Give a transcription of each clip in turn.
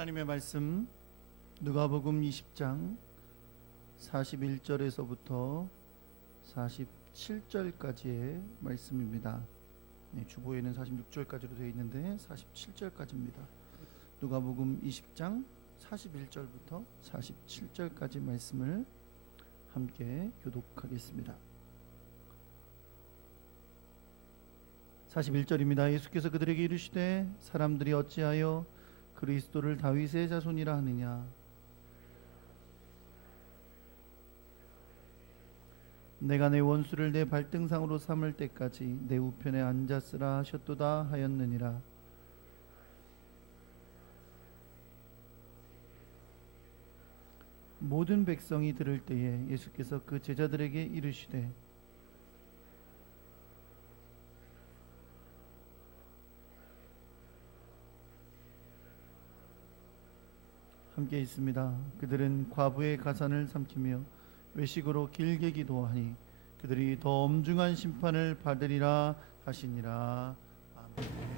하나님의 말씀 누가복음 20장 41절에서부터 47절까지의 말씀입니다. 주보에는 46절까지로 되어 있는데 47절까지입니다. 누가복음 20장 41절부터 47절까지 말씀을 함께 교독하겠습니다. 41절입니다. 예수께서 그들에게 이르시되 사람들이 어찌하여 그리스도를 다윗의 자손이라 하느냐? 내가 내 원수를 내 발등상으로 삼을 때까지 내 우편에 앉았으라 하셨도다 하였느니라. 모든 백성이 들을 때에 예수께서 그 제자들에게 이르시되 함께 있습니다. 그들은 과부의 가산을 삼키며 외식으로 길게 기도하니 그들이 더 엄중한 심판을 받으리라 하시니라. 아멘.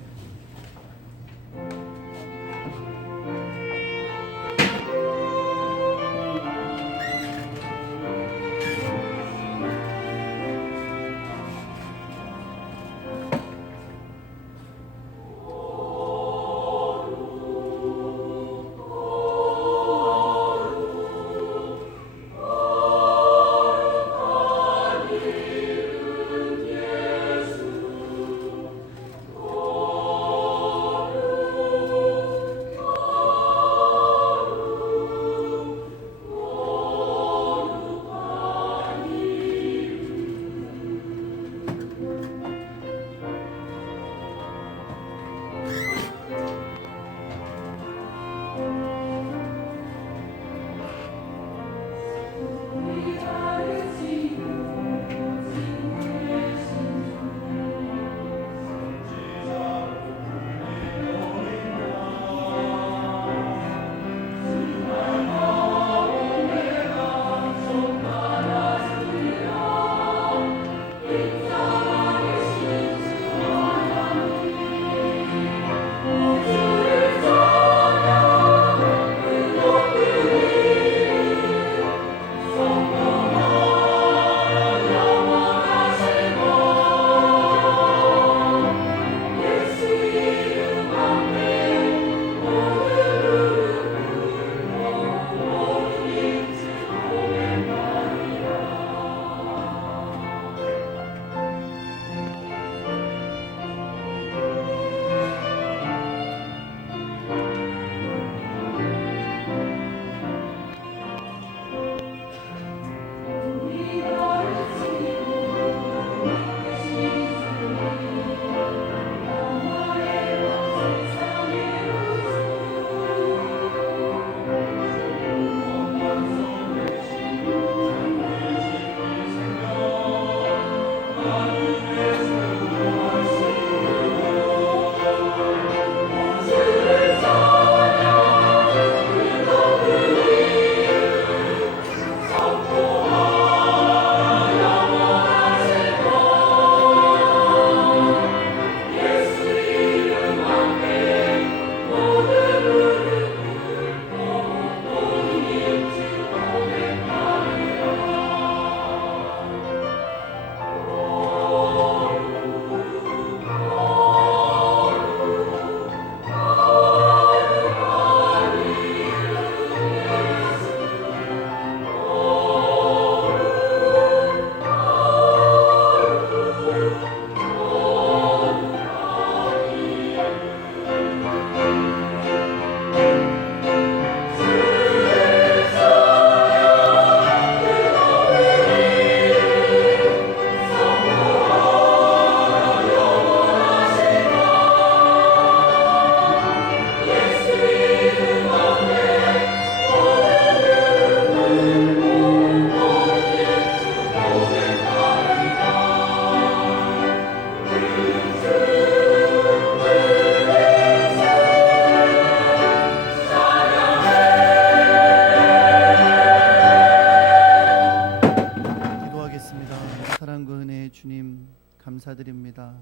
감사드립니다.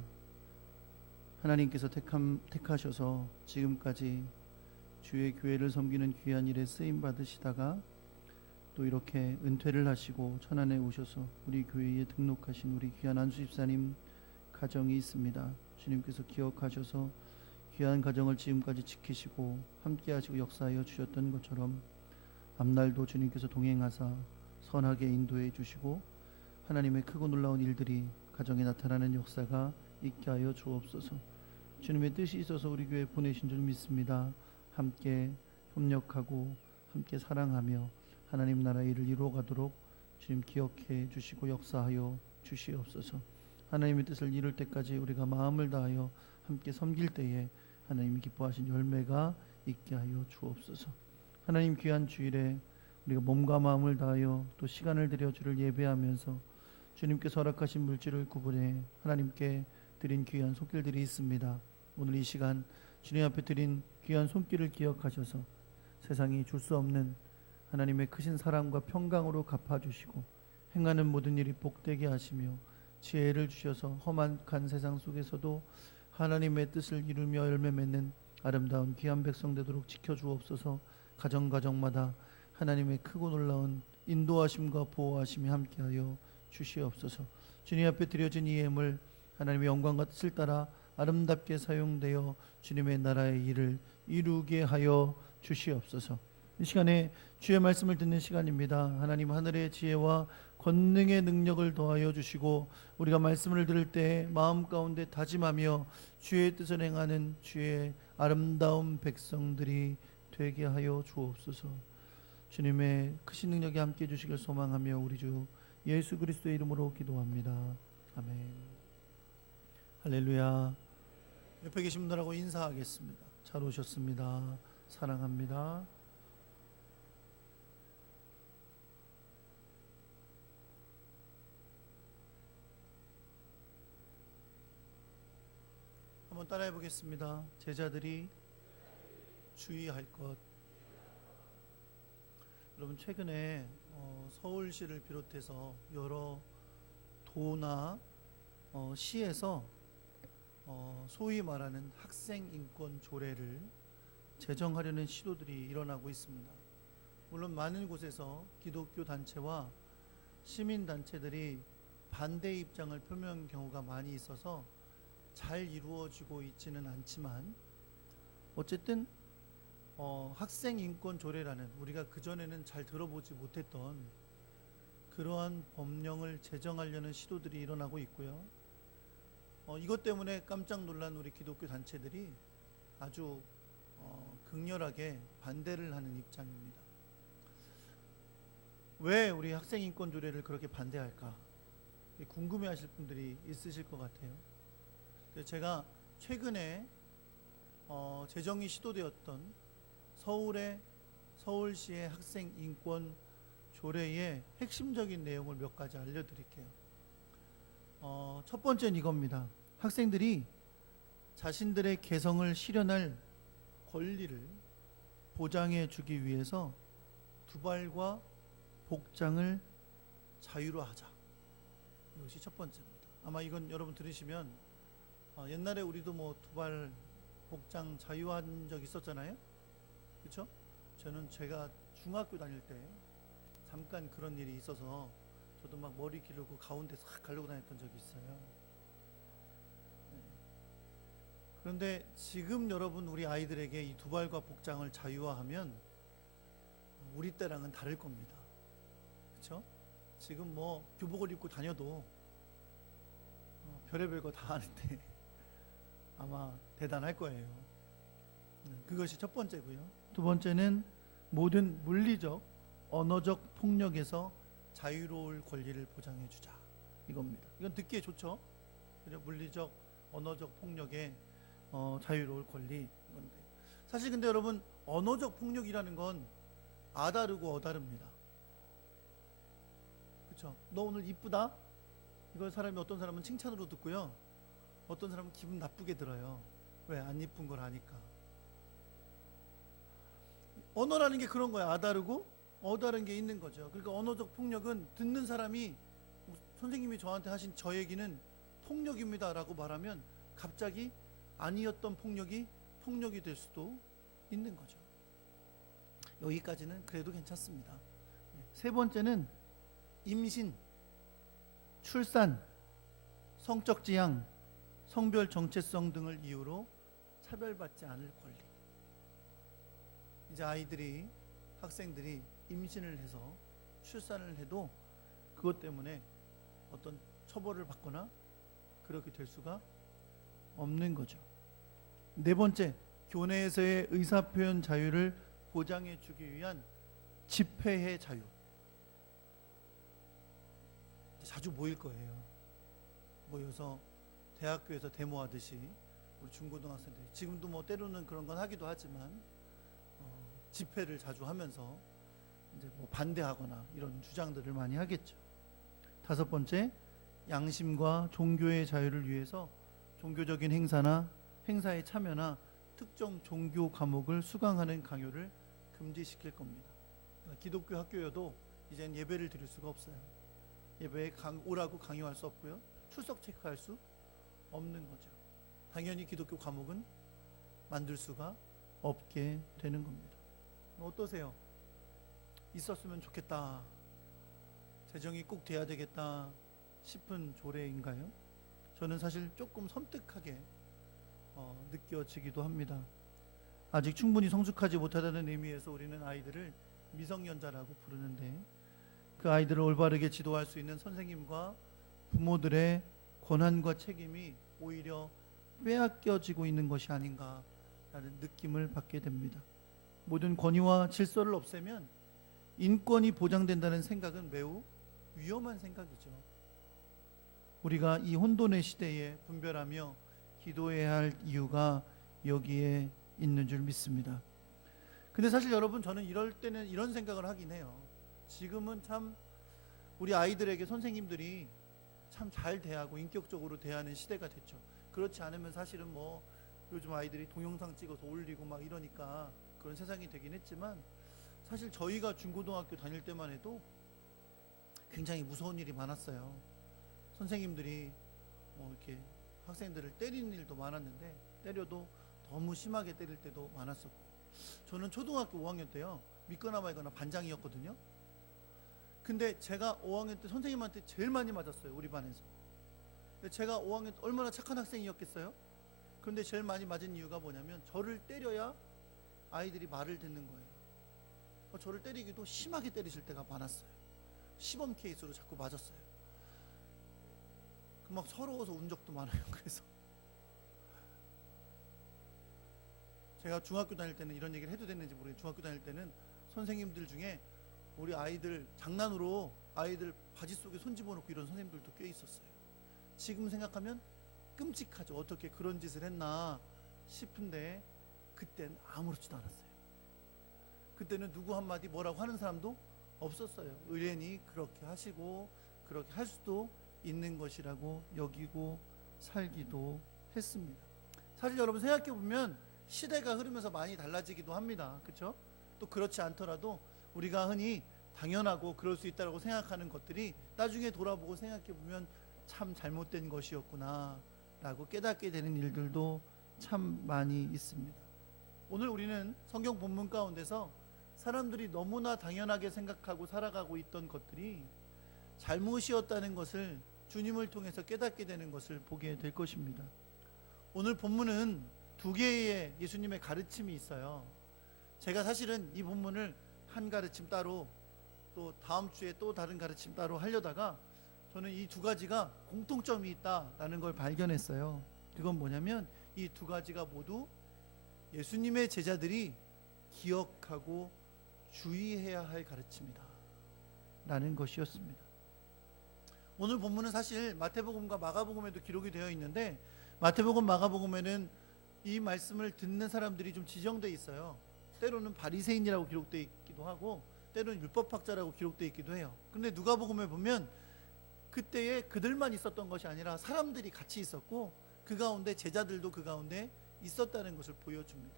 하나님께서 택하셔서 지금까지 주의 교회를 섬기는 귀한 일에 쓰임 받으시다가 또 이렇게 은퇴를 하시고 천안에 오셔서 우리 교회에 등록하신 우리 귀한 안수 집사님 가정이 있습니다. 주님께서 기억하셔서 귀한 가정을 지금까지 지키시고 함께 하시고 역사하여 주셨던 것처럼 앞날도 주님께서 동행하사 선하게 인도해 주시고 하나님의 크고 놀라운 일들이 가정에 나타나는 역사가 있게 하여 주옵소서. 주님의 뜻이 있어서 우리 교회에 보내신 줄 믿습니다. 함께 협력하고 함께 사랑하며 하나님 나라의 일을 이루어가도록 주님 기억해 주시고 역사하여 주시옵소서. 하나님의 뜻을 이룰 때까지 우리가 마음을 다하여 함께 섬길 때에 하나님이 기뻐하신 열매가 있게 하여 주옵소서. 하나님 귀한 주일에 우리가 몸과 마음을 다하여 또 시간을 들여 주를 예배하면서 주님께서 허락하신 물질을 구분해 하나님께 드린 귀한 손길들이 있습니다. 오늘 이 시간 주님 앞에 드린 귀한 손길을 기억하셔서 세상이 줄 수 없는 하나님의 크신 사랑과 평강으로 갚아주시고 행하는 모든 일이 복되게 하시며 지혜를 주셔서 험악한 세상 속에서도 하나님의 뜻을 이루며 열매 맺는 아름다운 귀한 백성 되도록 지켜주옵소서. 가정마다 하나님의 크고 놀라운 인도하심과 보호하심이 함께하여 주시옵소서. 주님 앞에 드려진 이 예물 하나님의 영광과 뜻을 따라 아름답게 사용되어 주님의 나라의 일을 이루게 하여 주시옵소서. 이 시간에 주의 말씀을 듣는 시간입니다. 하나님 하늘의 지혜와 권능의 능력을 더하여 주시고 우리가 말씀을 들을 때 마음 가운데 다짐하며 주의 뜻을 행하는 주의 아름다운 백성들이 되게 하여 주옵소서. 주님의 크신 능력이 함께 해주시길 소망하며 우리 주 예수 그리스도의 이름으로 기도합니다. 아멘. 할렐루야. 옆에 계신 분들하고 인사하겠습니다. 잘 오셨습니다. 사랑합니다. 한번 따라해 보겠습니다. 제자들이 주의할 것. 여러분 최근에 서울시를 비롯해서 여러 도나 시에서 소위 말하는 학생 인권 조례를 제정하려는 시도들이 일어나고 있습니다. 물론 많은 곳에서 기독교 단체와 시민 단체들이 반대 입장을 표명한 경우가 많이 있어서 잘 이루어지고 있지는 않지만 어쨌든 학생 인권 조례라는 우리가 그전에는 잘 들어보지 못했던 그러한 법령을 제정하려는 시도들이 일어나고 있고요. 이것 때문에 깜짝 놀란 우리 기독교 단체들이 아주 극렬하게 반대를 하는 입장입니다. 왜 우리 학생 인권 조례를 그렇게 반대할까? 궁금해하실 분들이 있으실 것 같아요. 제가 최근에 제정이 시도되었던 서울시의 학생 인권 조례의 핵심적인 내용을 몇 가지 알려드릴게요. 첫 번째는 이겁니다. 학생들이 자신들의 개성을 실현할 권리를 보장해 주기 위해서 두발과 복장을 자유로 하자. 이것이 첫 번째입니다. 아마 이건 여러분 들으시면 옛날에 우리도 뭐 두발 복장 자유한 적 있었잖아요. 그렇죠? 제가 중학교 다닐 때 잠깐 그런 일이 있어서 저도 막 머리 기르고 가운데 싹 가르고 다녔던 적이 있어요. 그런데 지금 여러분 우리 아이들에게 이 두발과 복장을 자유화하면 우리 때랑은 다를 겁니다. 그렇죠? 지금 뭐 교복을 입고 다녀도 별의별 거 다 하는데 아마 대단할 거예요. 그것이 첫 번째고요. 두 번째는 모든 물리적, 언어적 폭력에서 자유로울 권리를 보장해 주자. 이겁니다. 이건 듣기에 좋죠? 그죠? 물리적, 언어적 폭력에 자유로울 권리. 건데. 사실 근데 여러분 언어적 폭력이라는 건 아다르고 어다릅니다. 그렇죠? 너 오늘 이쁘다? 이걸 어떤 사람은 칭찬으로 듣고요. 어떤 사람은 기분 나쁘게 들어요. 왜? 안 이쁜 걸 아니까. 언어라는 게 그런 거야. 아다르고 어다른 게 있는 거죠. 그러니까 언어적 폭력은 듣는 사람이 선생님이 저한테 하신 저 얘기는 폭력입니다 라고 말하면 갑자기 아니었던 폭력이 될 수도 있는 거죠. 여기까지는 그래도 괜찮습니다. 세 번째는 임신, 출산, 성적 지향, 성별 정체성 등을 이유로 차별받지 않을 권리. 이제 아이들이, 학생들이 임신을 해서 출산을 해도 그것 때문에 어떤 처벌을 받거나 그렇게 될 수가 없는 거죠. 네 번째, 교내에서의 의사표현 자유를 보장해 주기 위한 집회의 자유. 자주 모일 거예요. 모여서 대학교에서 데모하듯이 우리 중고등학생들이, 지금도 뭐 때로는 그런 건 하기도 하지만 집회를 자주 하면서 이제 뭐 반대하거나 이런 주장들을 많이 하겠죠. 다섯 번째, 양심과 종교의 자유를 위해서 종교적인 행사나 행사에 참여나 특정 종교 과목을 수강하는 강요를 금지시킬 겁니다. 그러니까 기독교 학교여도 이제는 예배를 드릴 수가 없어요. 예배에 오라고 강요할 수 없고요. 출석 체크할 수 없는 거죠. 당연히 기독교 과목은 만들 수가 없게 되는 겁니다. 어떠세요? 있었으면 좋겠다, 제정이 꼭 돼야 되겠다 싶은 조례인가요? 저는 사실 조금 섬뜩하게 느껴지기도 합니다. 아직 충분히 성숙하지 못하다는 의미에서 우리는 아이들을 미성년자라고 부르는데, 그 아이들을 올바르게 지도할 수 있는 선생님과 부모들의 권한과 책임이 오히려 빼앗겨지고 있는 것이 아닌가라는 느낌을 받게 됩니다. 모든 권위와 질서를 없애면 인권이 보장된다는 생각은 매우 위험한 생각이죠. 우리가 이 혼돈의 시대에 분별하며 기도해야 할 이유가 여기에 있는 줄 믿습니다. 근데 사실 여러분, 저는 이럴 때는 이런 생각을 하긴 해요. 지금은 참 우리 아이들에게 선생님들이 참 잘 대하고 인격적으로 대하는 시대가 됐죠. 그렇지 않으면 사실은 뭐 요즘 아이들이 동영상 찍어서 올리고 막 이러니까 그런 세상이 되긴 했지만, 사실 저희가 중고등학교 다닐 때만 해도 굉장히 무서운 일이 많았어요. 선생님들이 뭐 이렇게 학생들을 때리는 일도 많았는데, 때려도 너무 심하게 때릴 때도 많았었고, 저는 초등학교 5학년 때요, 믿거나 말거나 반장이었거든요. 근데 제가 5학년 때 선생님한테 제일 많이 맞았어요, 우리 반에서. 근데 제가 5학년 때 얼마나 착한 학생이었겠어요? 그런데 제일 많이 맞은 이유가 뭐냐면, 저를 때려야 아이들이 말을 듣는 거예요. 저를 때리기도 심하게 때리실 때가 많았어요. 시범 케이스로 자꾸 맞았어요. 막 서러워서 운 적도 많아요. 그래서 제가 중학교 다닐 때는 이런 얘기를 해도 됐는지 모르겠어요. 중학교 다닐 때는 선생님들 중에 우리 아이들 장난으로 아이들 바지 속에 손 집어넣고 이런 선생님들도 꽤 있었어요. 지금 생각하면 끔찍하죠. 어떻게 그런 짓을 했나 싶은데, 그땐 아무렇지도 않았어요. 그때는 누구 한마디 뭐라고 하는 사람도 없었어요. 의뢰인이 그렇게 하시고 그렇게 할 수도 있는 것이라고 여기고 살기도 했습니다. 사실 여러분, 생각해보면 시대가 흐르면서 많이 달라지기도 합니다. 그렇죠? 또 그렇지 않더라도 우리가 흔히 당연하고 그럴 수 있다고 생각하는 것들이 나중에 돌아보고 생각해보면 참 잘못된 것이었구나 라고 깨닫게 되는 일들도 참 많이 있습니다. 오늘 우리는 성경 본문 가운데서 사람들이 너무나 당연하게 생각하고 살아가고 있던 것들이 잘못이었다는 것을 주님을 통해서 깨닫게 되는 것을 보게 될 것입니다. 오늘 본문은 두 개의 예수님의 가르침이 있어요. 제가 사실은 이 본문을 한 가르침 따로, 또 다음 주에 또 다른 가르침 따로 하려다가 저는 이 두 가지가 공통점이 있다라는 걸 발견했어요. 그건 뭐냐면, 이 두 가지가 모두 예수님의 제자들이 기억하고 주의해야 할 가르침이다 라는 것이었습니다. 오늘 본문은 사실 마태복음과 마가복음에도 기록이 되어 있는데, 마태복음, 마가복음에는 이 말씀을 듣는 사람들이 좀 지정되어 있어요. 때로는 바리새인이라고 기록되어 있기도 하고, 때로는 율법학자라고 기록되어 있기도 해요. 근데 누가복음에 보면 그때에 그들만 있었던 것이 아니라 사람들이 같이 있었고, 그 가운데 제자들도 그 가운데 있었다는 것을 보여줍니다.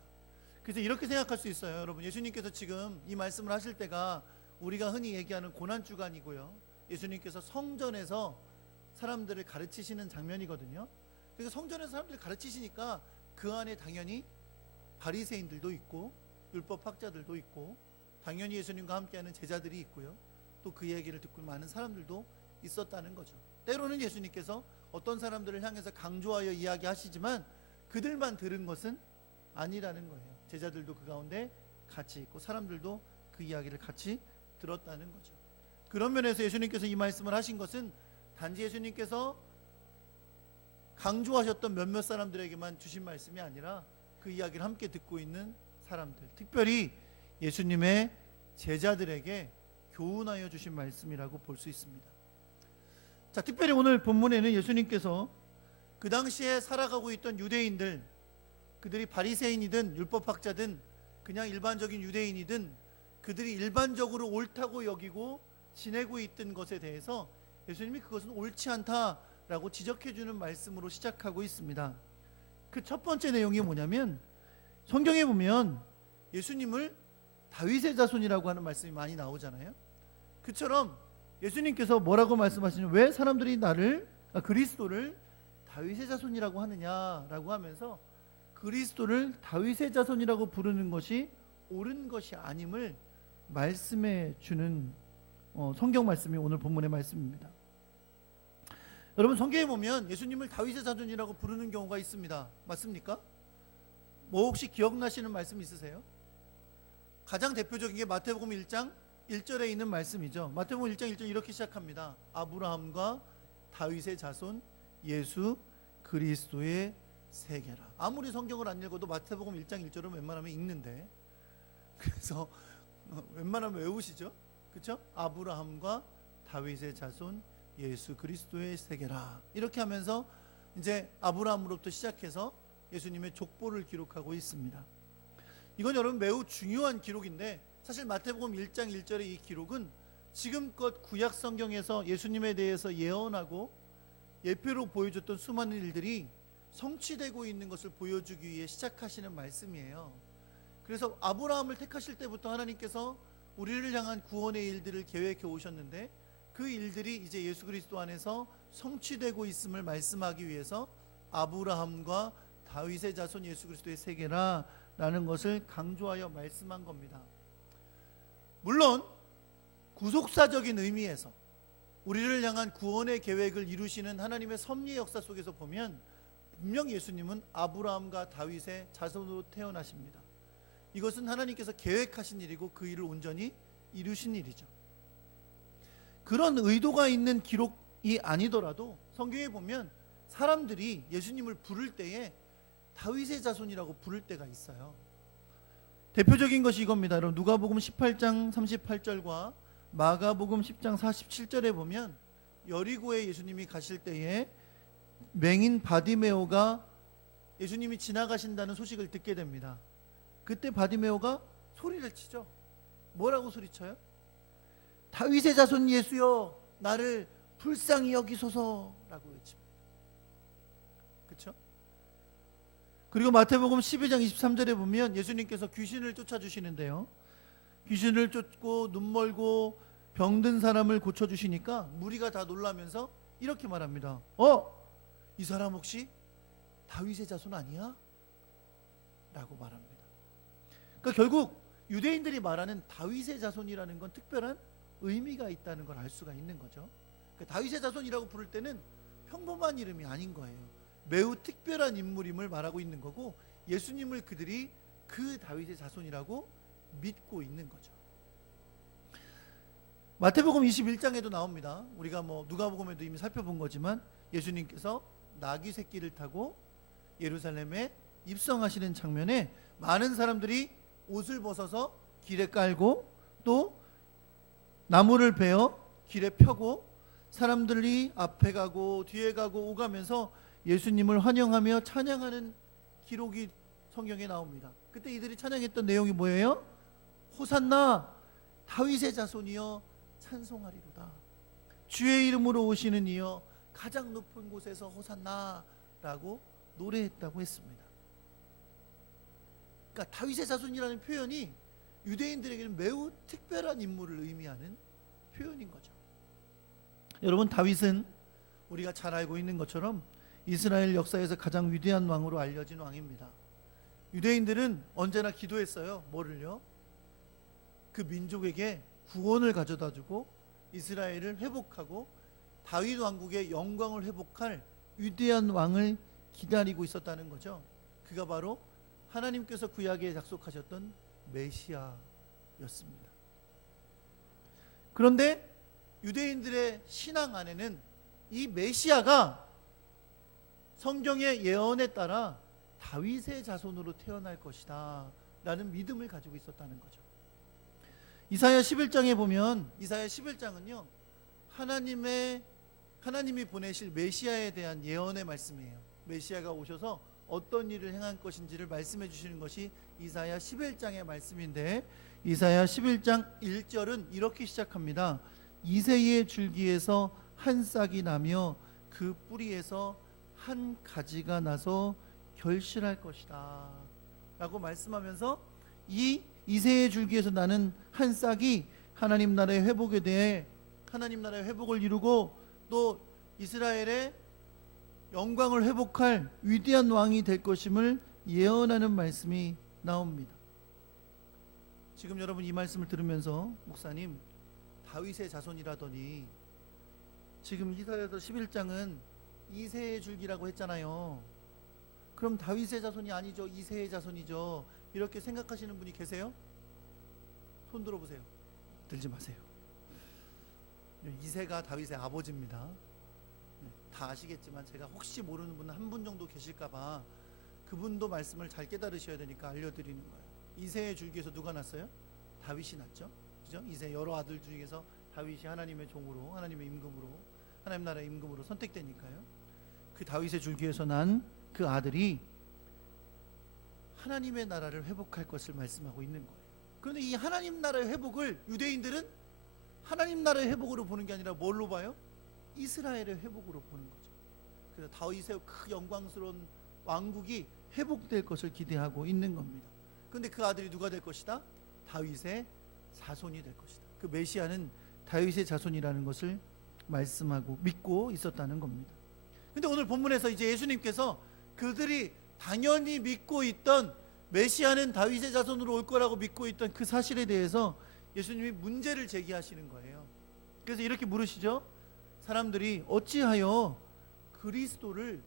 그래서 이렇게 생각할 수 있어요. 여러분, 예수님께서 지금 이 말씀을 하실 때가 우리가 흔히 얘기하는 고난주간이고요, 예수님께서 성전에서 사람들을 가르치시는 장면이거든요. 그래서 성전에서 사람들을 가르치시니까 그 안에 당연히 바리새인들도 있고 율법학자들도 있고 당연히 예수님과 함께하는 제자들이 있고요. 또 그 얘기를 듣고 많은 사람들도 있었다는 거죠. 때로는 예수님께서 어떤 사람들을 향해서 강조하여 이야기하시지만 그들만 들은 것은 아니라는 거예요. 제자들도 그 가운데 같이 있고 사람들도 그 이야기를 같이 들었다는 거죠. 그런 면에서 예수님께서 이 말씀을 하신 것은 단지 예수님께서 강조하셨던 몇몇 사람들에게만 주신 말씀이 아니라 그 이야기를 함께 듣고 있는 사람들, 특별히 예수님의 제자들에게 교훈하여 주신 말씀이라고 볼 수 있습니다. 자, 특별히 오늘 본문에는 예수님께서 그 당시에 살아가고 있던 유대인들, 그들이 바리새인이든 율법학자든 그냥 일반적인 유대인이든 그들이 일반적으로 옳다고 여기고 지내고 있던 것에 대해서 예수님이 그것은 옳지 않다라고 지적해 주는 말씀으로 시작하고 있습니다. 그 첫 번째 내용이 뭐냐면 성경에 보면 예수님을 다윗의 자손이라고 하는 말씀이 많이 나오잖아요. 그처럼 예수님께서 뭐라고 말씀하시냐면 왜 사람들이 나를 그리스도를 다윗의 자손이라고 하느냐라고 하면서 그리스도를 다윗의 자손이라고 부르는 것이 옳은 것이 아님을 말씀해 주는 성경 말씀이 오늘 본문의 말씀입니다. 여러분, 성경에 보면 예수님을 다윗의 자손이라고 부르는 경우가 있습니다. 맞습니까? 뭐 혹시 기억나시는 말씀 있으세요? 가장 대표적인 게 마태복음 1장 1절에 있는 말씀이죠. 마태복음 1장 1절 이렇게 시작합니다. 아브라함과 다윗의 자손 예수 그리스도의 세계라. 아무리 성경을 안 읽어도 마태복음 1장 1절은 웬만하면 읽는데, 그래서 웬만하면 외우시죠. 그렇죠? 아브라함과 다윗의 자손 예수 그리스도의 세계라. 이렇게 하면서 이제 아브라함으로부터 시작해서 예수님의 족보를 기록하고 있습니다. 이건 여러분 매우 중요한 기록인데, 사실 마태복음 1장 1절의 이 기록은 지금껏 구약 성경에서 예수님에 대해서 예언하고 예표로 보여줬던 수많은 일들이 성취되고 있는 것을 보여주기 위해 시작하시는 말씀이에요. 그래서 아브라함을 택하실 때부터 하나님께서 우리를 향한 구원의 일들을 계획해 오셨는데 그 일들이 이제 예수 그리스도 안에서 성취되고 있음을 말씀하기 위해서 아브라함과 다윗의 자손 예수 그리스도의 세계라 라는 것을 강조하여 말씀한 겁니다. 물론 구속사적인 의미에서 우리를 향한 구원의 계획을 이루시는 하나님의 섭리의 역사 속에서 보면 분명 예수님은 아브라함과 다윗의 자손으로 태어나십니다. 이것은 하나님께서 계획하신 일이고 그 일을 온전히 이루신 일이죠. 그런 의도가 있는 기록이 아니더라도 성경에 보면 사람들이 예수님을 부를 때에 다윗의 자손이라고 부를 때가 있어요. 대표적인 것이 이겁니다. 여러분, 누가복음 18장 38절과 마가복음 10장 47절에 보면 여리고에 예수님이 가실 때에 맹인 바디메오가 예수님이 지나가신다는 소식을 듣게 됩니다. 그때 바디메오가 소리를 치죠. 뭐라고 소리쳐요? 다윗의 자손 예수여, 나를 불쌍히 여기소서라고 외칩니다. 그렇죠? 그리고 마태복음 12장 23절에 보면 예수님께서 귀신을 쫓아주시는데요, 귀신을 쫓고 눈 멀고 병든 사람을 고쳐주시니까 무리가 다 놀라면서 이렇게 말합니다. 이 사람 혹시 다윗의 자손 아니야? 라고 말합니다. 그러니까 결국 유대인들이 말하는 다윗의 자손이라는 건 특별한 의미가 있다는 걸 알 수가 있는 거죠. 그러니까 다윗의 자손이라고 부를 때는 평범한 이름이 아닌 거예요. 매우 특별한 인물임을 말하고 있는 거고, 예수님을 그들이 그 다윗의 자손이라고 믿고 있는 거죠. 마태복음 21장에도 나옵니다. 우리가 누가복음에도 이미 살펴본 거지만 예수님께서 나귀 새끼를 타고 예루살렘에 입성하시는 장면에 많은 사람들이 옷을 벗어서 길에 깔고 또 나무를 베어 길에 펴고 사람들이 앞에 가고 뒤에 가고 오가면서 예수님을 환영하며 찬양하는 기록이 성경에 나옵니다. 그때 이들이 찬양했던 내용이 뭐예요? 호산나 다윗의 자손이여 찬송하리로다. 주의 이름으로 오시는 이여 가장 높은 곳에서 호산나라고 노래했다고 했습니다. 그러니까 다윗의 자손이라는 표현이 유대인들에게는 매우 특별한 인물을 의미하는 표현인 거죠. 여러분, 다윗은 우리가 잘 알고 있는 것처럼 이스라엘 역사에서 가장 위대한 왕으로 알려진 왕입니다. 유대인들은 언제나 기도했어요. 뭐를요? 그 민족에게 구원을 가져다주고 이스라엘을 회복하고 다윗 왕국의 영광을 회복할 위대한 왕을 기다리고 있었다는 거죠. 그가 바로 하나님께서 구약에 약속하셨던 메시아였습니다. 그런데 유대인들의 신앙 안에는 이 메시아가 성경의 예언에 따라 다윗의 자손으로 태어날 것이다 라는 믿음을 가지고 있었다는 거죠. 이사야 11장에 보면, 이사야 11장은요 하나님이 보내실 메시아에 대한 예언의 말씀이에요. 메시아가 오셔서 어떤 일을 행할 것인지를 말씀해 주시는 것이 이사야 11장의 말씀인데, 이사야 11장 1절은 이렇게 시작합니다. 이새의 줄기에서 한 싹이 나며 그 뿌리에서 한 가지가 나서 결실할 것이다 라고 말씀하면서, 이 이새의 줄기에서 나는 한 싹이 하나님 나라의 회복에 대해 하나님 나라의 회복을 이루고 또 이스라엘의 영광을 회복할 위대한 왕이 될 것임을 예언하는 말씀이 나옵니다. 지금 여러분 이 말씀을 들으면서, 목사님 다윗의 자손이라더니 지금 이사야서 11장은 이새의 줄기라고 했잖아요. 그럼 다윗의 자손이 아니죠, 이새의 자손이죠, 이렇게 생각하시는 분이 계세요? 손 들어보세요. 들지 마세요. 이새가 다윗의 아버지입니다. 다 아시겠지만 제가 혹시 모르는 분 한 분 정도 계실까봐 그분도 말씀을 잘 깨달으셔야 되니까 알려드리는 거예요. 이새의 줄기에서 누가 났어요? 다윗이 났죠. 그죠? 이새 여러 아들 중에서 다윗이 하나님의 종으로, 하나님의 임금으로, 하나님 나라의 임금으로 선택되니까요. 그 다윗의 줄기에서 난 그 아들이 하나님의 나라를 회복할 것을 말씀하고 있는 거예요. 그런데 이 하나님 나라의 회복을 유대인들은 하나님 나라의 회복으로 보는 게 아니라 뭘로 봐요? 이스라엘의 회복으로 보는 거죠. 그래서 다윗의 그 영광스러운 왕국이 회복될 것을 기대하고 있는 겁니다. 그런데 그 아들이 누가 될 것이다? 다윗의 자손이 될 것이다. 그 메시아는 다윗의 자손이라는 것을 말씀하고 믿고 있었다는 겁니다. 근데 오늘 본문에서 이제 예수님께서 그들이 당연히 믿고 있던 메시아는 다윗의 자손으로 올 거라고 믿고 있던 그 사실에 대해서 예수님이 문제를 제기하시는 거예요. 그래서 이렇게 물으시죠. 사람들이 어찌하여 그리스도를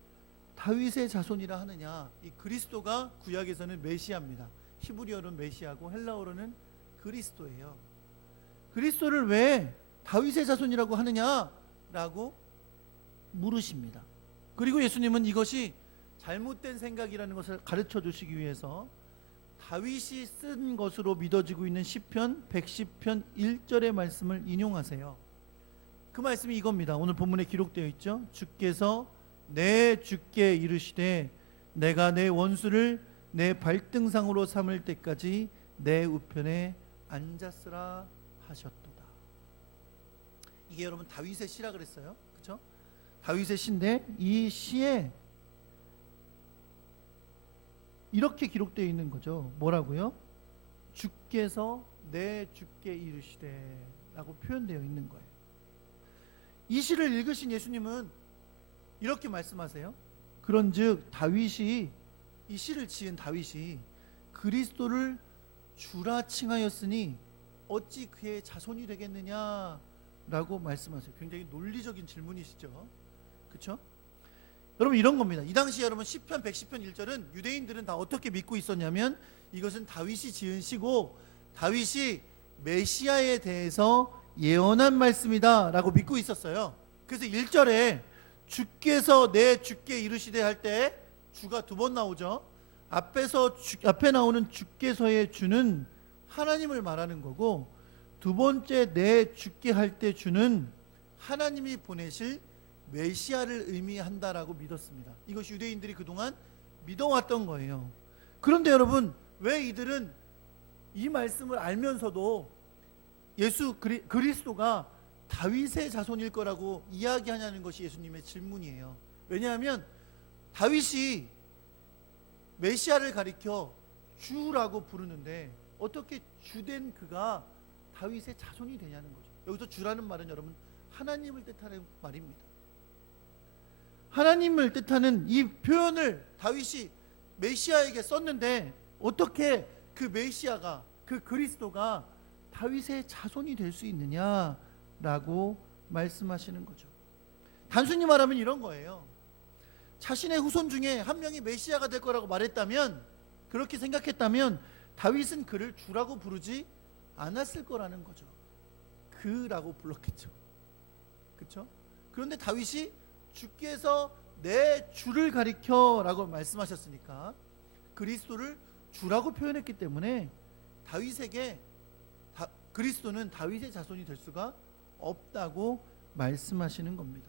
다윗의 자손이라 하느냐. 이 그리스도가 구약에서는 메시아입니다. 히브리어로는 메시아고 헬라어로는 그리스도예요. 그리스도를 왜 다윗의 자손이라고 하느냐라고 물으십니다. 그리고 예수님은 이것이 잘못된 생각이라는 것을 가르쳐 주시기 위해서 다윗이 쓴 것으로 믿어지고 있는 시편 110편 1절의 말씀을 인용하세요. 그 말씀이 이겁니다. 오늘 본문에 기록되어 있죠. 주께서 내 주께 이르시되 내가 내 원수를 내 발등상으로 삼을 때까지 내 우편에 앉았으라 하셨도다. 이게 여러분 다윗의 시라 그랬어요. 그렇죠? 다윗의 시인데 이 시에 이렇게 기록되어 있는 거죠. 뭐라고요? 주께서 내 주께 이르시되 라고 표현되어 있는 거예요. 이 시를 읽으신 예수님은 이렇게 말씀하세요. 그런즉 다윗이, 이 시를 지은 다윗이 그리스도를 주라 칭하였으니 어찌 그의 자손이 되겠느냐라고 말씀하세요. 굉장히 논리적인 질문이시죠. 그렇죠? 여러분 이런 겁니다. 이 당시 여러분 시편 110편 1절은 유대인들은 다 어떻게 믿고 있었냐면 이것은 다윗이 지은 시고 다윗이 메시아에 대해서 예언한 말씀이다 라고 믿고 있었어요. 그래서 1절에 주께서 내 주께 이르시되 할 때 주가 두 번 나오죠. 앞에 나오는 주께서의 주는 하나님을 말하는 거고, 두 번째 내 주께 할 때 주는 하나님이 보내실 메시아를 의미한다라고 믿었습니다. 이것이 유대인들이 그동안 믿어왔던 거예요. 그런데 여러분 왜 이들은 이 말씀을 알면서도 그리스도가 다윗의 자손일 거라고 이야기하냐는 것이 예수님의 질문이에요. 왜냐하면 다윗이 메시아를 가리켜 주라고 부르는데 어떻게 주된 그가 다윗의 자손이 되냐는 거죠. 여기서 주라는 말은 여러분 하나님을 뜻하는 말입니다. 하나님을 뜻하는 이 표현을 다윗이 메시아에게 썼는데 어떻게 그 메시아가, 그 그리스도가 다윗의 자손이 될 수 있느냐라고 말씀하시는 거죠. 단순히 말하면 이런 거예요. 자신의 후손 중에 한 명이 메시아가 될 거라고 말했다면, 그렇게 생각했다면 다윗은 그를 주라고 부르지 않았을 거라는 거죠. 그라고 불렀겠죠. 그렇죠? 그런데 다윗이 주께서 내 주를 가리켜라고 말씀하셨으니까 그리스도를 주라고 표현했기 때문에 다윗에게 그리스도는 다윗의 자손이 될 수가 없다고 말씀하시는 겁니다.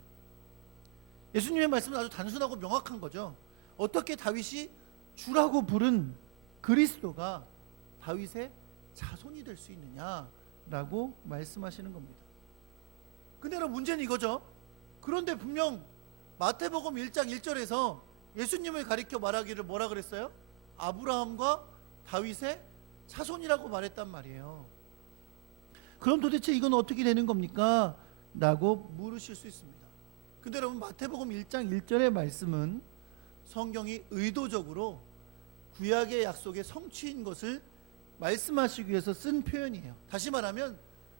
예수님의 말씀은 아주 단순하고 명확한 거죠. 어떻게 다윗이 주라고 부른 그리스도가 다윗의 자손이 될 수 있느냐라고 말씀하시는 겁니다. 근데 문제는 이거죠. 그런데 분명 마태복음 1장 1절에서 예수님을 가리켜 말하기를 뭐라 그랬어요? 아브라함과 다윗의 자손이라고 말했단 말이에요. 그럼 도대체 이건 어떻게 되는 겁니까? 라고 물으실 수 있습니다. 근데 여러분, 마태복음 1장 1절의 말씀은 성경이 의도적으로 구약의 약속의 성취인 것을 말씀하시기 위해서 쓴 표현이에요. 다시 말하면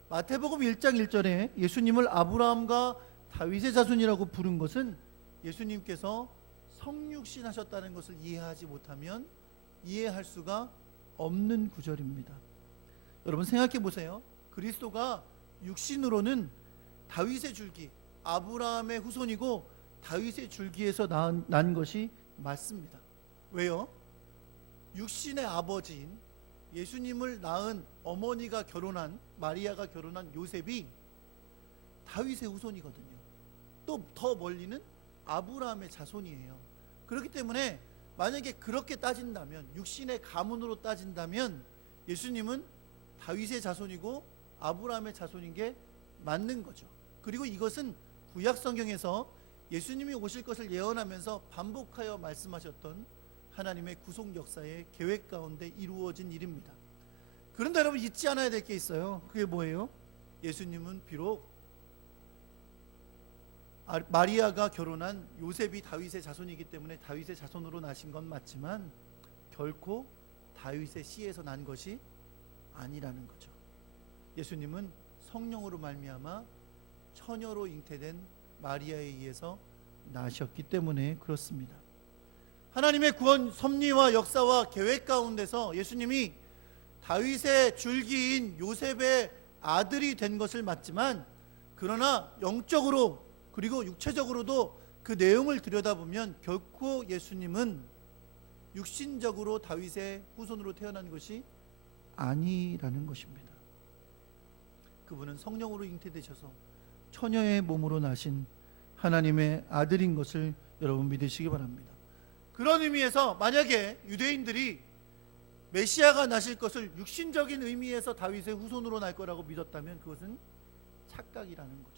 마태복음 1장 1절에 예수님을 아브라함과 다윗의 자손이라고 부른 것은 예수님께서 성육신하셨다는 것을 이해하지 못하면 이해할 수가 없는 구절입니다. 여러분 생각해 보세요. 그리스도가 육신으로는 다윗의 줄기, 아브라함의 후손이고 다윗의 줄기에서 난 것이 맞습니다. 왜요? 육신의 아버지인 예수님을 낳은 어머니가 결혼한, 마리아가 결혼한 요셉이 다윗의 후손이거든요. 또 더 멀리는 아브라함의 자손이에요. 그렇기 때문에 만약에 그렇게 따진다면, 육신의 가문으로 따진다면 예수님은 다윗의 자손이고 아브라함의 자손인 게 맞는 거죠. 그리고 이것은 구약 성경에서 예수님이 오실 것을 예언하면서 반복하여 말씀하셨던 하나님의 구속 역사의 계획 가운데 이루어진 일입니다. 그런데 여러분 잊지 않아야 될 게 있어요. 그게 뭐예요? 예수님은 비록 마리아가 결혼한 요셉이 다윗의 자손이기 때문에 다윗의 자손으로 나신 건 맞지만 결코 다윗의 씨에서 난 것이 아니라는 거죠. 예수님은 성령으로 말미암아 처녀로 잉태된 마리아에 의해서 나셨기 때문에 그렇습니다. 하나님의 구원 섭리와 역사와 계획 가운데서 예수님이 다윗의 줄기인 요셉의 아들이 된 것을 맞지만, 그러나 영적으로 그리고 육체적으로도 그 내용을 들여다보면 결코 예수님은 육신적으로 다윗의 후손으로 태어난 것이 아니라는 것입니다. 그분은 성령으로 잉태되셔서 처녀의 몸으로 나신 하나님의 아들인 것을 여러분 믿으시기 바랍니다. 그런 의미에서 만약에 유대인들이 메시아가 나실 것을 육신적인 의미에서 다윗의 후손으로 날 거라고 믿었다면 그것은 착각이라는 거죠.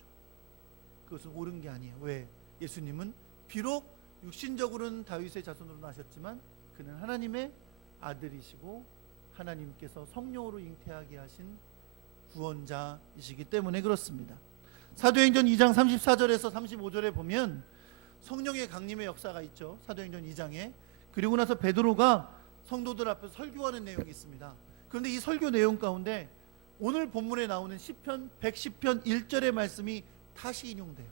그것은 옳은 게 아니에요. 왜? 예수님은 비록 육신적으로는 다윗의 자손으로 나셨지만 그는 하나님의 아들이시고 하나님께서 성령으로 잉태하게 하신 구원자이시기 때문에 그렇습니다. 사도행전 2장 34절에서 35절에 보면 성령의 강림의 역사가 있죠. 사도행전 2장에. 그리고 나서 베드로가 성도들 앞에서 설교하는 내용이 있습니다. 그런데 이 설교 내용 가운데 오늘 본문에 나오는 시편 110편 1절의 말씀이 다시 인용돼요.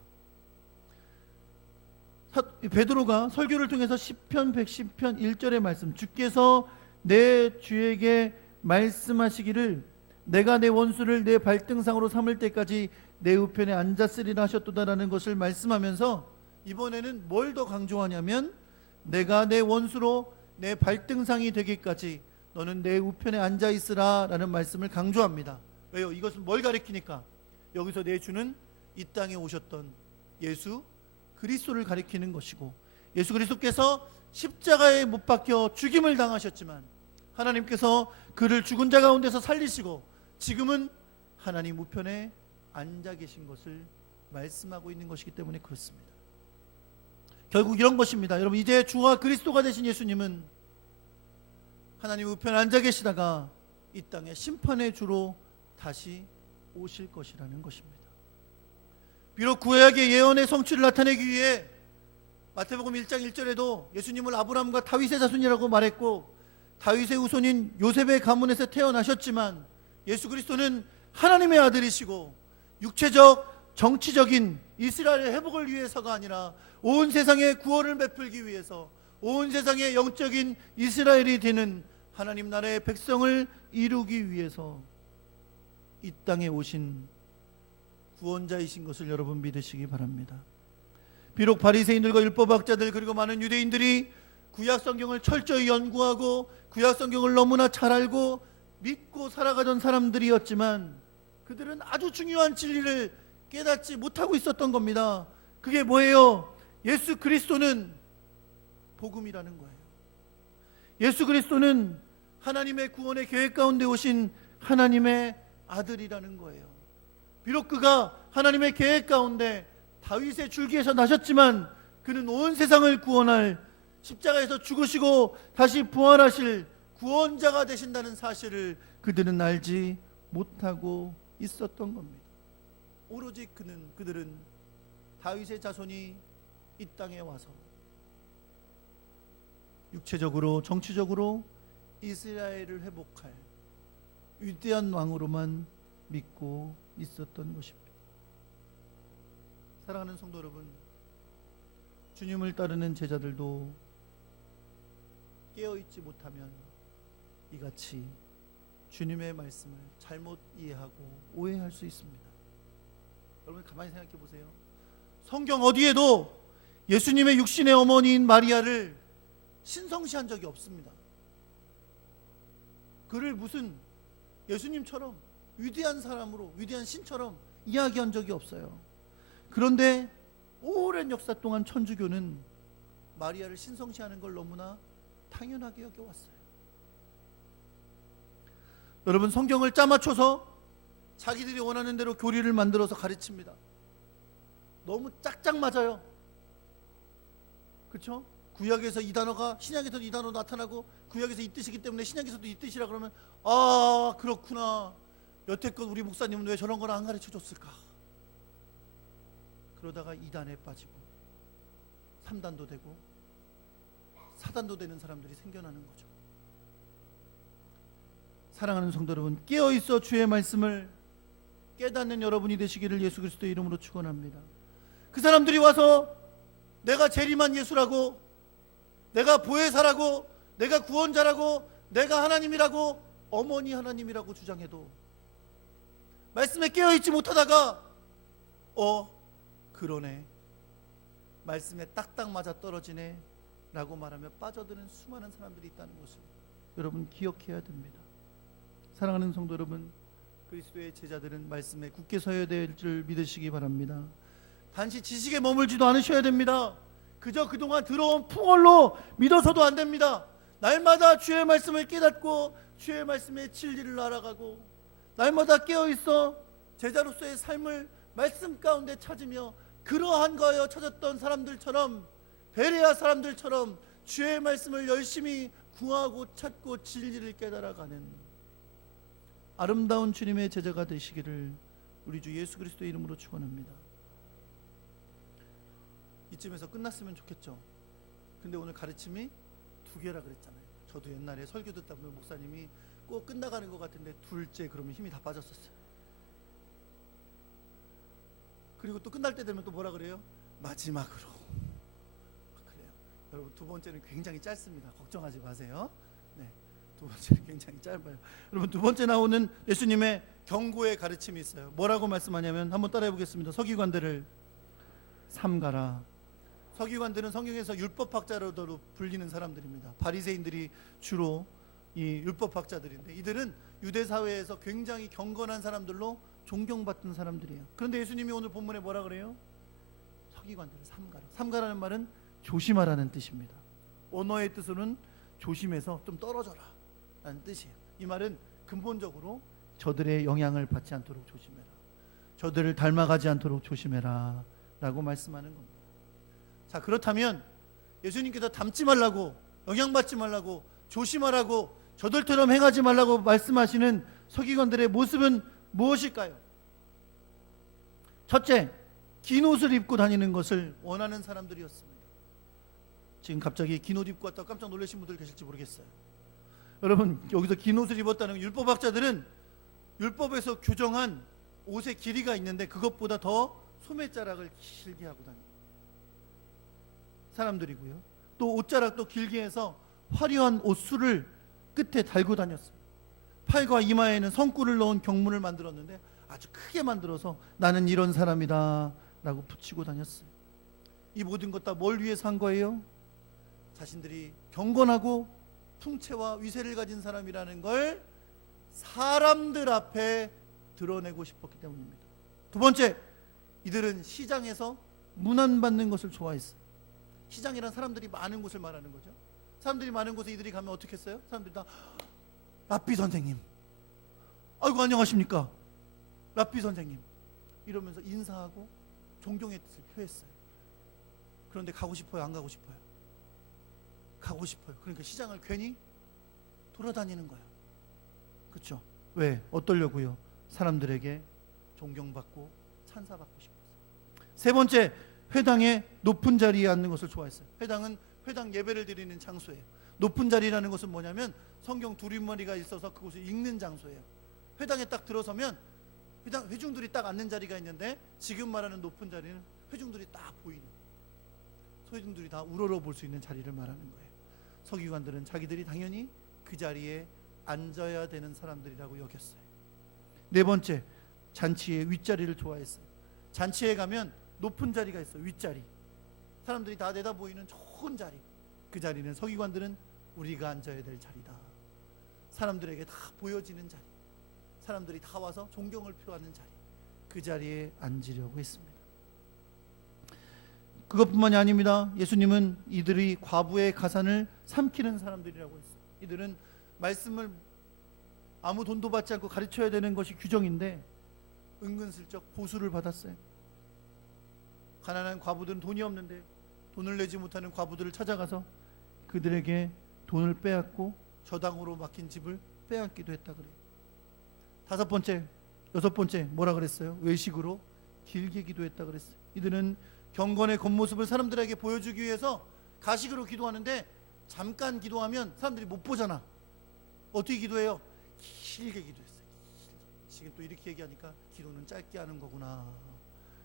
베드로가 설교를 통해서 시편 110편 1절의 말씀, 주께서 내 주에게 말씀하시기를 내가 내 원수를 내 발등상으로 삼을 때까지 내 우편에 앉았으리라 하셨도다라는 것을 말씀하면서 이번에는 뭘 더 강조하냐면 내가 내 원수로 내 발등상이 되기까지 너는 내 우편에 앉아있으라 라는 말씀을 강조합니다. 왜요? 이것은 뭘 가리키니까? 여기서 내 주는 이 땅에 오셨던 예수 그리스도를 가리키는 것이고, 예수 그리스도께서 십자가에 못 박혀 죽임을 당하셨지만 하나님께서 그를 죽은 자 가운데서 살리시고 지금은 하나님 우편에 앉아 계신 것을 말씀하고 있는 것이기 때문에 그렇습니다. 결국 이런 것입니다. 여러분, 이제 주와 그리스도가 되신 예수님은 하나님 우편에 앉아 계시다가 이 땅에 심판의 주로 다시 오실 것이라는 것입니다. 비록 구약의 예언의 성취를 나타내기 위해 마태복음 1장 1절에도 예수님을 아브라함과 다윗의 자손이라고 말했고 다윗의 후손인 요셉의 가문에서 태어나셨지만 예수 그리스도는 하나님의 아들이시고 육체적 정치적인 이스라엘의 회복을 위해서가 아니라 온 세상에 구원을 베풀기 위해서 온 세상의 영적인 이스라엘이 되는 하나님 나라의 백성을 이루기 위해서 이 땅에 오신 구원자이신 것을 여러분 믿으시기 바랍니다. 비록 바리새인들과 율법학자들 그리고 많은 유대인들이 구약 성경을 철저히 연구하고 구약 성경을 너무나 잘 알고 믿고 살아가던 사람들이었지만 그들은 아주 중요한 진리를 깨닫지 못하고 있었던 겁니다. 그게 뭐예요? 예수 그리스도는 복음이라는 거예요. 예수 그리스도는 하나님의 구원의 계획 가운데 오신 하나님의 아들이라는 거예요. 비록 그가 하나님의 계획 가운데 다윗의 줄기에서 나셨지만 그는 온 세상을 구원할 십자가에서 죽으시고 다시 부활하실 구원자가 되신다는 사실을 그들은 알지 못하고 있었던 겁니다. 오로지 그들은 다윗의 자손이 이 땅에 와서 육체적으로 정치적으로 이스라엘을 회복할 위대한 왕으로만 믿고 있었던 것입니다. 사랑하는 성도 여러분, 주님을 따르는 제자들도 깨어있지 못하면 이같이 주님의 말씀을 잘못 이해하고 오해할 수 있습니다. 여러분 가만히 생각해 보세요. 성경 어디에도 예수님의 육신의 어머니인 마리아를 신성시한 적이 없습니다. 그를 무슨 예수님처럼 위대한 사람으로 위대한 신처럼 이야기한 적이 없어요. 그런데 오랜 역사 동안 천주교는 마리아를 신성시하는 걸 너무나 당연하게 여겨왔어요. 여러분 성경을 짜맞춰서 자기들이 원하는 대로 교리를 만들어서 가르칩니다. 너무 짝짝 맞아요. 그렇죠? 구약에서 이 단어가 신약에서도 이 단어 나타나고 구약에서 이 뜻이기 때문에 신약에서도 이 뜻이라 그러면 아 그렇구나. 여태껏 우리 목사님은 왜 저런 걸 안 가르쳐 줬을까? 그러다가 2단에 빠지고 3단도 되고 4단도 되는 사람들이 생겨나는 거죠. 사랑하는 성도 여러분, 깨어있어 주의 말씀을 깨닫는 여러분이 되시기를 예수 그리스도의 이름으로 축원합니다. 그 사람들이 와서 내가 재림한 예수라고, 내가 보혜사라고, 내가 구원자라고, 내가 하나님이라고, 어머니 하나님이라고 주장해도 말씀에 깨어있지 못하다가 그러네, 말씀에 딱딱 맞아 떨어지네 라고 말하며 빠져드는 수많은 사람들이 있다는 것을 여러분 기억해야 됩니다. 사랑하는 성도 여러분, 그리스도의 제자들은 말씀에 굳게 서야 될 줄 믿으시기 바랍니다. 단지 지식에 머물지도 않으셔야 됩니다. 그저 그동안 들어온 풍월로 믿어서도 안 됩니다. 날마다 주의 말씀을 깨닫고 주의 말씀의 진리를 알아가고 날마다 깨어있어 제자로서의 삶을 말씀 가운데 찾으며 그러한 거여 찾았던 사람들처럼, 베레아 사람들처럼 주의 말씀을 열심히 구하고 찾고 진리를 깨달아가는 아름다운 주님의 제자가 되시기를 우리 주 예수 그리스도의 이름으로 축원합니다. 이쯤에서 끝났으면 좋겠죠. 근데 오늘 가르침이 2개라 그랬잖아요. 저도 옛날에 설교 듣다 보면 목사님이 꼭 끝나가는 것 같은데 둘째 그러면 힘이 다 빠졌었어요. 그리고 또 끝날 때 되면 또 뭐라 그래요? 마지막으로. 그래요. 여러분 2번째는 굉장히 짧습니다. 걱정하지 마세요. 네, 2번째는 굉장히 짧아요. 여러분 2번째 나오는 예수님의 경고의 가르침이 있어요. 뭐라고 말씀하냐면 한번 따라해 보겠습니다. 서기관들을 삼가라. 서기관들은 성경에서 율법학자로도 불리는 사람들입니다. 바리새인들이 주로 이 율법학자들인데 이들은 유대 사회에서 굉장히 경건한 사람들로 존경받던 사람들이에요. 그런데 예수님이 오늘 본문에 뭐라 그래요? 서기관들을 삼가라. 삼가라는 말은 조심하라는 뜻입니다. 언어의 뜻으로는 조심해서 좀 떨어져라 라는 뜻이에요. 이 말은 근본적으로 저들의 영향을 받지 않도록 조심해라, 저들을 닮아가지 않도록 조심해라 라고 말씀하는 겁니다. 자, 그렇다면 예수님께서 닮지 말라고, 영향받지 말라고, 조심하라고, 저들처럼 행하지 말라고 말씀하시는 서기관들의 모습은 무엇일까요? 첫째, 긴 옷을 입고 다니는 것을 원하는 사람들이었습니다. 지금 갑자기 긴 옷 입고 왔다고 깜짝 놀라신 분들 계실지 모르겠어요. 여러분 여기서 긴 옷을 입었다는 율법학자들은 율법에서 규정한 옷의 길이가 있는데 그것보다 더 소매자락을 길게 하고 다니는 사람들이고요. 또 옷자락도 길게 해서 화려한 옷수를 끝에 달고 다녔어요. 팔과 이마에는 성꿀을 넣은 경문을 만들었는데 아주 크게 만들어서 나는 이런 사람이다 라고 붙이고 다녔어요. 이 모든 것 다 뭘 위해서 한 거예요? 자신들이 경건하고 풍채와 위세를 가진 사람이라는 걸 사람들 앞에 드러내고 싶었기 때문입니다. 두 번째, 이들은 시장에서 문안받는 것을 좋아했어요. 시장이란 사람들이 많은 곳을 말하는 거죠. 사람들이 많은 곳에 이들이 가면 어떻게 했어요? 사람들이 다 랍비 선생님, 아이고 안녕하십니까 랍비 선생님 이러면서 인사하고 존경의 뜻을 표했어요. 그런데 가고 싶어요? 안 가고 싶어요? 가고 싶어요. 그러니까 시장을 괜히 돌아다니는 거예요. 그렇죠? 왜? 어떠려고요? 사람들에게 존경받고 찬사받고 싶었어요. 세 번째, 회당의 높은 자리에 앉는 것을 좋아했어요. 회당은 회당 예배를 드리는 장소예요. 높은 자리라는 것은 뭐냐면 성경 두루마리가 있어서 그곳을 읽는 장소예요. 회당에 딱 들어서면 회중들이 딱 앉는 자리가 있는데 지금 말하는 높은 자리는 회중들이 딱 보이는, 회중들이 다 우러러 볼 수 있는 자리를 말하는 거예요. 서기관들은 자기들이 당연히 그 자리에 앉아야 되는 사람들이라고 여겼어요. 네 번째, 잔치의 윗자리를 좋아했어요. 잔치에 가면 높은 자리가 있어요. 윗자리, 사람들이 다 내다 보이는 좋은 자리. 그 자리는 서기관들은 우리가 앉아야 될 자리다. 사람들에게 다 보여지는 자리, 사람들이 다 와서 존경을 표하는 자리, 그 자리에 앉으려고 했습니다. 그것뿐만이 아닙니다. 예수님은 이들이 과부의 가산을 삼키는 사람들이라고 했어요. 이들은 말씀을 아무 돈도 받지 않고 가르쳐야 되는 것이 규정인데 은근슬쩍 보수를 받았어요. 가난한 과부들은 돈이 없는데 돈을 내지 못하는 과부들을 찾아가서 그들에게 돈을 빼앗고 저당으로 막힌 집을 빼앗기도 했다 그래요. 다섯 번째, 여섯 번째 뭐라 그랬어요? 외식으로 길게 기도했다 그랬어요. 이들은 경건의 겉모습을 사람들에게 보여주기 위해서 가식으로 기도하는데 잠깐 기도하면 사람들이 못 보잖아. 어떻게 기도해요? 길게 기도했어요. 지금 또 이렇게 얘기하니까 기도는 짧게 하는 거구나.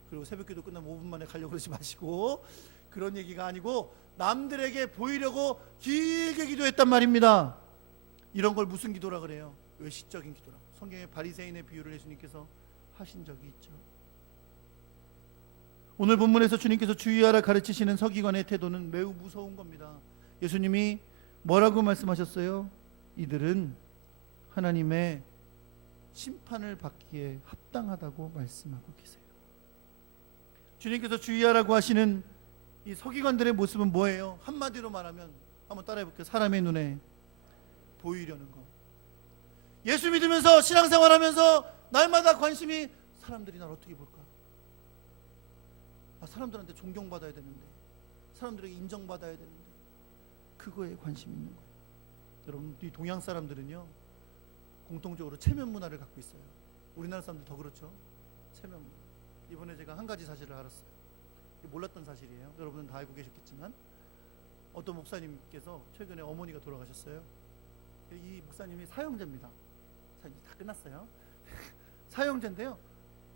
그리고 새벽기도 끝나면 5분 만에 가려고 그러지 마시고, 그런 얘기가 아니고 남들에게 보이려고 길게 기도했단 말입니다. 이런 걸 무슨 기도라 그래요? 외식적인 기도라고. 성경의 바리새인의 비유를 예수님께서 하신 적이 있죠. 오늘 본문에서 주님께서 주의하라 가르치시는 서기관의 태도는 매우 무서운 겁니다. 예수님이 뭐라고 말씀하셨어요? 이들은 하나님의 심판을 받기에 합당하다고 말씀하고 계세요. 주님께서 주의하라고 하시는 이 서기관들의 모습은 뭐예요? 한마디로 말하면 한번 따라해 볼게요. 사람의 눈에 보이려는 거. 예수 믿으면서 신앙생활하면서 날마다 관심이 사람들이 날 어떻게 볼까? 사람들한테 존경받아야 되는데, 사람들에게 인정받아야 되는데, 그거에 관심이 있는 거예요. 여러분, 이 동양 사람들은요 공통적으로 체면 문화를 갖고 있어요. 우리나라 사람들 더 그렇죠. 체면 문화. 이번에 제가 한 가지 사실을 알았어요. 몰랐던 사실이에요. 여러분은 다 알고 계셨겠지만 어떤 목사님께서 최근에 어머니가 돌아가셨어요. 이 목사님이 사형제입니다. 다 끝났어요. 사형제인데요.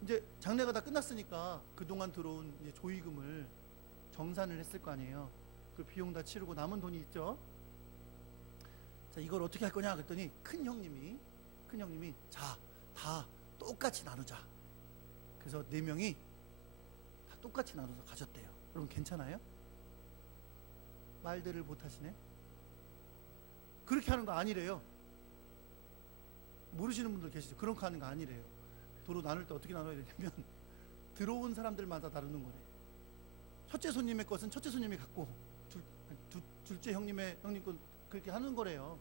이제 장례가 다 끝났으니까 그동안 들어온 이제 조의금을 정산을 했을 거 아니에요. 그 비용 다 치르고 남은 돈이 있죠. 자, 이걸 어떻게 할 거냐 그랬더니 큰 형님이 자, 다 똑같이 나누자. 그래서 4명이 다 똑같이 나눠서 가졌대요. 여러분 괜찮아요? 말들을 못하시네. 그렇게 하는 거 아니래요. 모르시는 분들 계시죠? 그런 거 하는 거 아니래요. 도로 나눌 때 어떻게 나눠야 되냐면 들어온 사람들마다 나누는 거래요. 첫째 손님의 것은 첫째 손님이 갖고 둘째 형님 것 그렇게 하는 거래요.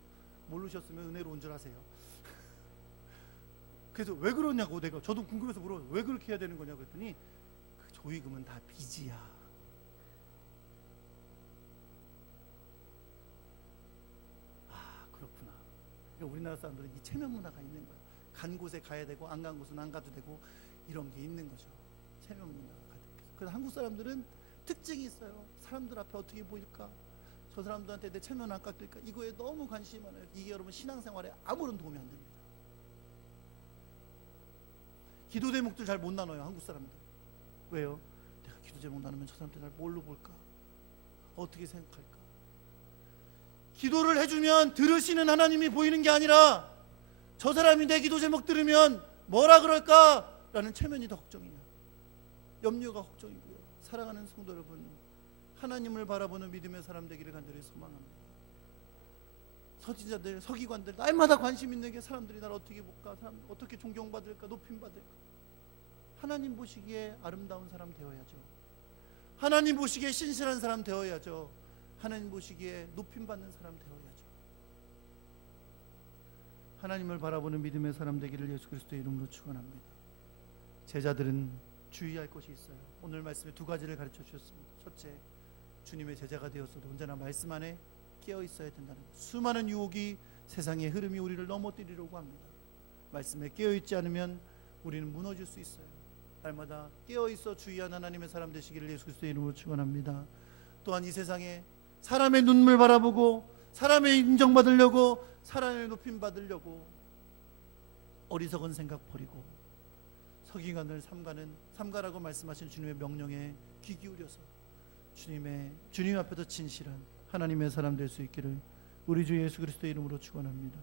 모르셨으면 은혜로 온 줄 아세요. 그래서 왜 그러냐고 내가 저도 궁금해서 물어요. 왜 그렇게 해야 되는 거냐고 그랬더니 그 조의금은 다 빚이야. 그렇구나. 그러니까 우리나라 사람들은 이 체면 문화가 있는 거예요. 간 곳에 가야 되고 안 간 곳은 안 가도 되고 이런 게 있는 거죠. 체면 문화가 가득해서. 그래서 한국 사람들은 특징이 있어요. 사람들 앞에 어떻게 보일까? 저 사람들한테 내 체면 안 깎일까? 이거에 너무 관심이 많아요. 이게 여러분 신앙생활에 아무런 도움이 안 됩니다. 기도 제목들 잘 못 나눠요, 한국 사람들. 왜요? 내가 기도 제목 나누면 저 사람들 날 뭘로 볼까? 어떻게 생각할까? 기도를 해주면 들으시는 하나님이 보이는 게 아니라 저 사람이 내 기도 제목 들으면 뭐라 그럴까? 라는 체면이 더 걱정이냐, 염려가 걱정이고요. 사랑하는 성도 여러분, 하나님을 바라보는 믿음의 사람 되기를 간절히 소망합니다. 선지자들, 서기관들, 날마다 관심 있는 게 사람들이 나를 어떻게 볼까, 사람 어떻게 존경받을까, 높임받을까. 하나님 보시기에 아름다운 사람 되어야죠. 하나님 보시기에 신실한 사람 되어야죠. 하나님 보시기에 높임받는 사람 되어야죠. 하나님을 바라보는 믿음의 사람 되기를 예수 그리스도의 이름으로 축원합니다. 제자들은 주의할 것이 있어요. 오늘 말씀에 두 가지를 가르쳐 주셨습니다. 첫째, 주님의 제자가 되었어도 언제나 말씀 안에 깨어 있어야 된다는 것. 수많은 유혹이, 세상의 흐름이 우리를 넘어뜨리려고 합니다. 말씀에 깨어 있지 않으면 우리는 무너질 수 있어요. 날마다 깨어 있어 주의하는 하나님의 사람 되시기를 예수 그리스도의 이름으로 축원합니다. 또한 이 세상에 사람의 눈물 바라보고 사람의 인정받으려고, 사람의 높임 받으려고 어리석은 생각 버리고 서기관을 삼가라고 말씀하신 주님의 명령에 귀 기울여서 주님 앞에서 진실한 하나님의 사람 될 수 있기를 우리 주 예수 그리스도의 이름으로 축원합니다.